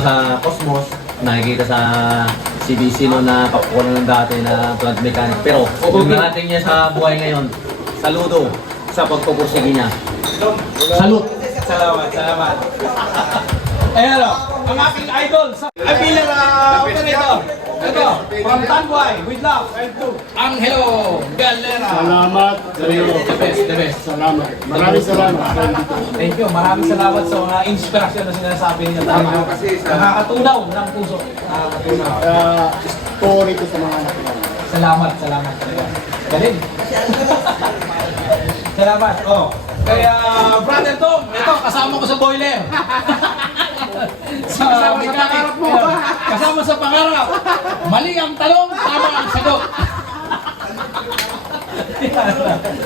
sa Cosmos, nakikita sa CBC no na papukunan ng dati na plant mechanic. Pero yung narating niya sa buhay ngayon, saludo sa pagpupursige niya. Salute! Salamat, salamat. Ayan o, ang aking idol sa bilang operator. Ito, from Tanguay, with love, Angelo Galera. Salamat sa iyo. The best, the best. Salamat. Maraming salamat. Thank you, maraming salamat sa mga inspirasyon na sinasabi niya. Tama. Nakakatunaw ng puso. Nakakatunaw. Story ko sa mga anak ko. Salamat, salamat talaga. Galing. Salamat. Oh. Kaya, Brother Tom, ito, kasama ko sa boiler. Kasama sa pangarap mo. Kasama sa pangarap. Mali ang talong, tama ang sagot.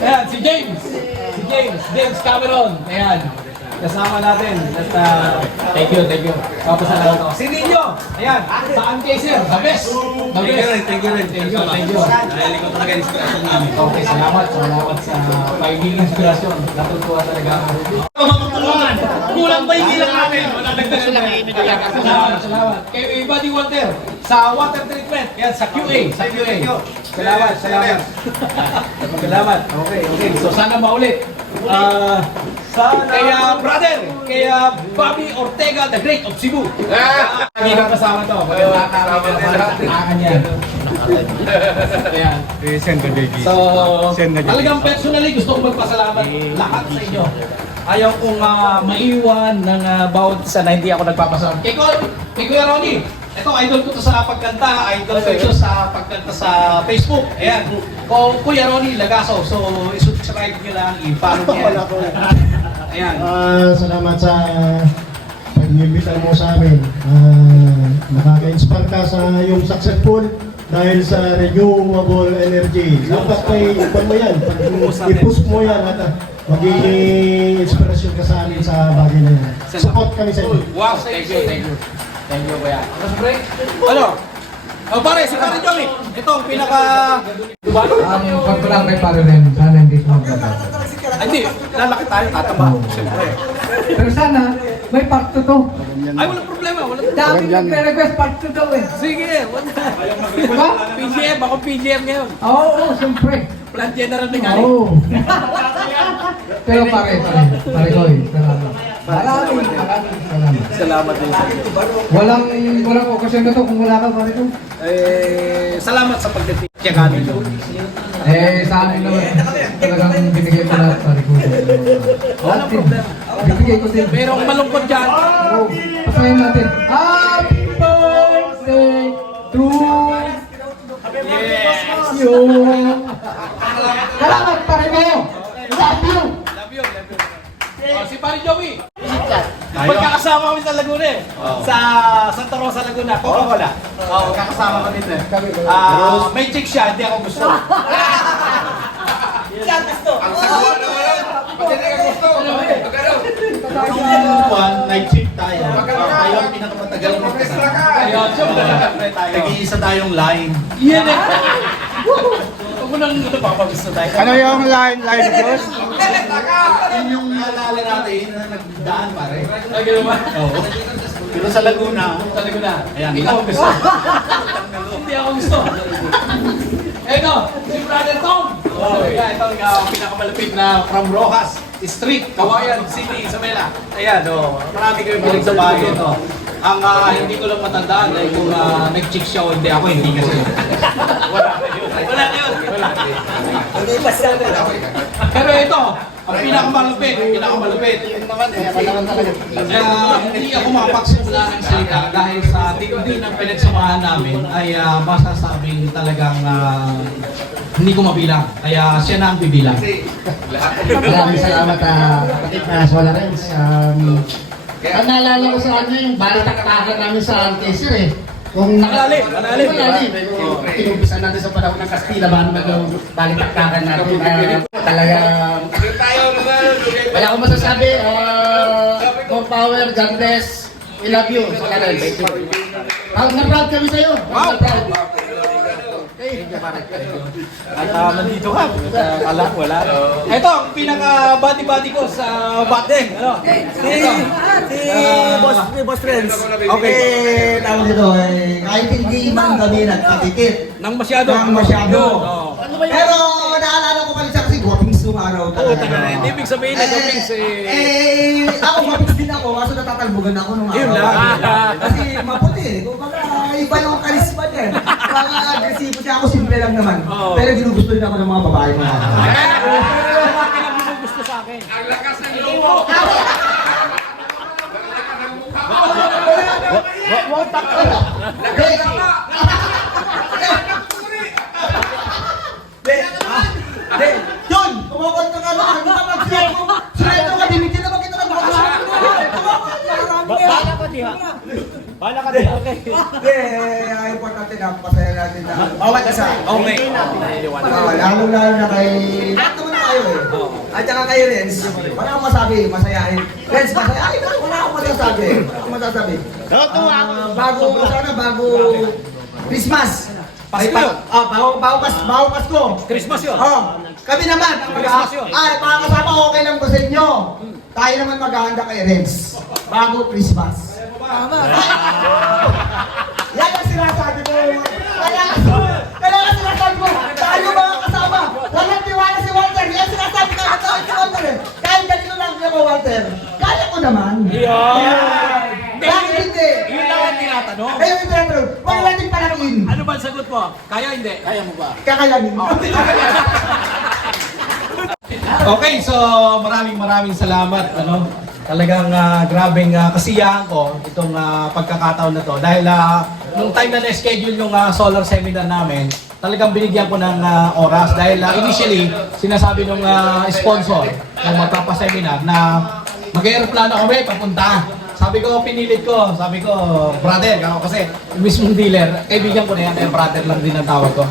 Ayan, si James. James Cameron. Ayan. Kasama natin. At thank you. Papasalamat ako. Si Nino. Ayan. Saan kay sir? The best. Thank you rin. Dahil ikaw talaga inspirasyon namin. Okay, salamat sa pagiging inspirasyon. Natutuwa talaga ako. Mamutulungan! Kulang ba yung ilang namin? Wala nagdagan na. Salamat. Kay Buddy Walter sa water treatment. Yan, sa QA. Salamat. Salamat. Okay. So sana maulit. Kaya brother, kaya Bobby Ortega, the Great of Cebu. Hindi ka kasama to. Magandang niya. Ayan. So, talagang personally gusto kong magpasalamat lahat sa inyo. Ayaw kong maiwan ng bawat isa na hindi ako nagpapasalamat. Kay Kuya Ronnie, ito idol ko to sa pagkanta, idol ko ito sa pagkanta sa Facebook. Ayan. Kuya Ronnie Lagaso. So, isubscribe nyo lang, i-follow nyo. Ayan. Salamat sa pag-imbita mo sa amin. Nakaka-inspire ka sa yung successful dahil sa renewable energy. Dapat may ipan mo yan. I-push mo yan at magiging inspirasyon ka sa amin sa bagay na yan. Support kami sa inyo. Wow, thank you. Thank you, Kuya. Ano? Pare, si Pare Joey. Ito ang pinaka... Pag wala kay pare rin, sana hindi ko magbabago. Hindi, lalaki tayo, tataba. Siyempre. Pero sana, may part 2 to. Ay, walang problema. Dami nagre-request part 2 daw eh. Sige, wala. Diba? PGM, ako PGM ngayon. Oo, siyempre. Plant General Mechanic. Oo. Pero pare ko salamat. Maraming salamat. Salamat din sa iyo. Walang okasyon na to kung wala ka pare ko. Salamat sa pagdating. Kaya kami doon. Sa amin naman, talagang binigay ko lahat pare ko. Walang problema. Binigay ko din. Pero kung malungkot dyan, Pasayin natin. Happy birthday to you. Salamat pare ko. Love you. Si Pare Joey. Magkakasama kami sa Laguna eh. Sa Santa Rosa, Laguna. Coca-Cola. Oo, kakasama kami dito. May chick siya, hindi ako gusto. Siya gusto. Ang saguha na wala. Hindi ka gusto. Night shift tayo. Tayo ang pinakamatagal mo kasama. Ayun, Nag-iisa tayong line. yan eh. Huwag mo nang papagusto tayo. Ano yung line boss? Yun yung naalala natin na nagdaan pare. Ay, gano'n ba? Oo. Pero sa Laguna, Sa Laguna. Ayan. Ikaw ang gusto. Hindi ako gusto. Ito, si Brother Tom. Ito ang pinakamalapit na from Rojas Street, Kawayan City, Isabela. Ayan, marami kayo balik sa bahay ito. Ang hindi ko lang matandaan ay kung nag-chick siya o hindi ako, hindi kasi. Wala na yun. Pero ito, ang pinakamalupit. Hindi ako makapagsimula ng salita dahil sa tindi ng pinagsamahan namin ay masasabing talagang hindi ko mabilang. Kaya siya na ang bibilang. Maraming salamat kapatid na Solarens. Ang naalala ko sa kanya yung balitaktakan namin sa Alteser eh. Kung Malalim. Inumpisan natin sa panahon ng Kastila, bago balitaktakan natin. Talaga, wala akong masasabi. More power, God bless. We love you, Solarens. Proud na proud kami sa'yo. Proud na proud. pare. At nandito ka. Kala ko wala. Ito, ang pinaka-body-body ko sa batting. Ano? Si Boss Friends. Okay. Tawag dito, kahit hindi man kami nagkakikit Nang masyado. ng masyado. Oo. Pero naalala ko kanina kasi guwapings yung araw Oo, talaga. taga rin. Ibig sabihin na guwapings Ako guwapings din ako, kaso natatalbugan ako nung Yun araw. lang. Kasi maputi, kumbaga iba yung karisma niya. Mga agresibo siya, ako simple lang naman. Oo. Pero ginugusto din ako ng mga babae mga. gusto sa akin. Yun! Kumukot ka nga lang! Ano ka mag-share mo? Sineto ka, binigyan naman kita ng mga Bala ka din. Okay. Hindi, importante na pasaya natin na bawat isa. Okay. Lalo-lalo na kay... Lahat naman tayo eh. At saka kay Renz, wala akong masabi, masayahin. Renz, masayahin ka, wala akong masasabi. Wala akong masasabi. Bago Christmas. Pasko. Bago Pasko. Christmas yun. Kami naman, ang Christmas yun. mga kasama, okay lang ba sa inyo? Tayo naman maghahanda kay Renz. Bago Christmas. Yan ang sinasabi ko. Kaya ang sinasabi ko, tayo mga kasama, walang tiwala si Walter. Yan sinasabi ko, ito si Walter eh. Kahit ganito lang ako, Walter. Kaya ko naman. Bakit hindi? Yun lang ang tinatanong. Kayo yung tinatanong, wala natin palakin. Ano ba ang sagot mo? Kaya hindi? Kaya mo ba? Kakayanin. Okay, so maraming salamat. Ano? Talagang grabeng kasiyahan ko itong pagkakataon na to. Dahil nung time na na-schedule yung solar seminar namin, talagang binigyan ko ng oras. Dahil initially, sinasabi nung sponsor ng magpapaseminar na mag-aeroplano kami papunta. Sabi ko, pinilit ko. Sabi ko, brother, ako kasi yung mismong dealer, kaibigan ko na yan, brother lang din ang tawag ko.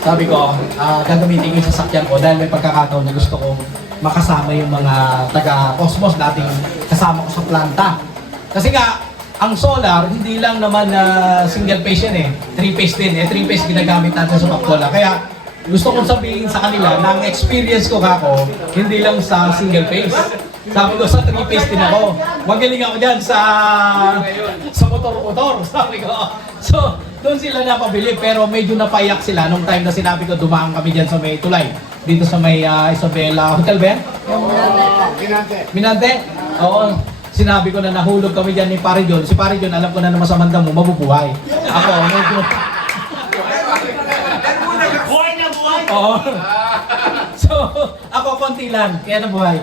Sabi ko, gagamitin ko yung sasakyan ko dahil may pagkakataon na gusto ko makasama yung mga taga-Cosmos dating kasama ko sa planta. Kasi nga, ang solar, hindi lang naman single phase yan eh. 3-phase din eh. 3-phase ginagamit natin sa Pactola. Kaya gusto kong sabihin sa kanila na ang experience ko kako, hindi lang sa single phase. Sabi ko sa 3-phase din ako. Magaling ako dyan sa motor-motor. Sabi ko. So, doon sila napabili pero medyo napaiyak sila nung time na sinabi ko dumaan kami dyan sa may tulay. Dito sa may Isabela Hotel Ben? Minante? Oo. Sinabi ko na nahulog kami dyan ni Pare John. Si Pare John, alam ko na naman sa manda mo, mabubuhay. Ako, medyo... Buhay na buhay! Oo. So, ako konti lang, kaya nabuhay.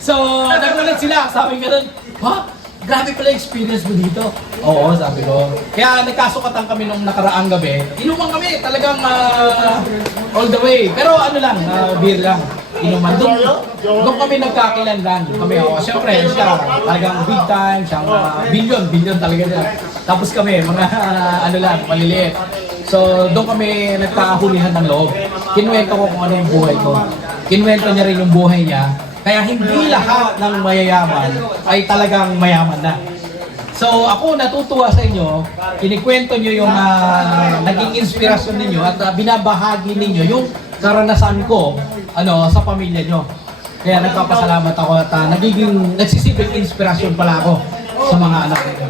So, nagulat sila. Sabi nga nun, ha? Grabe pala experience mo dito. Oo, sabi ko. Kaya nagkasukatan kami nung nakaraang gabi. Inuman kami, talagang all the way. Pero ano lang, beer lang. Inuman. Doon kami nagkakilanlan. Kami ako. Siyempre, siya talagang big time. Siyang billion talaga niya. Tapos kami, mga ano lang, maliliit. So, doon kami nagkahulihan ng loob. Kinuwento ko kung ano yung buhay ko. Kinuwento niya rin yung buhay niya. Kaya hindi lahat ng mayayaman ay talagang mayaman na. So ako natutuwa sa inyo, kinikwento nyo yung naging inspirasyon ninyo at binabahagi ninyo yung karanasan ko sa pamilya nyo. Kaya nagpapasalamat ako at nagsisilbing inspirasyon pala ako sa mga anak ninyo.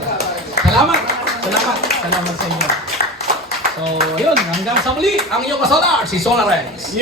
Salamat sa inyo. So yun, hanggang sa muli, ang iyong kasolar, si Solar Rex.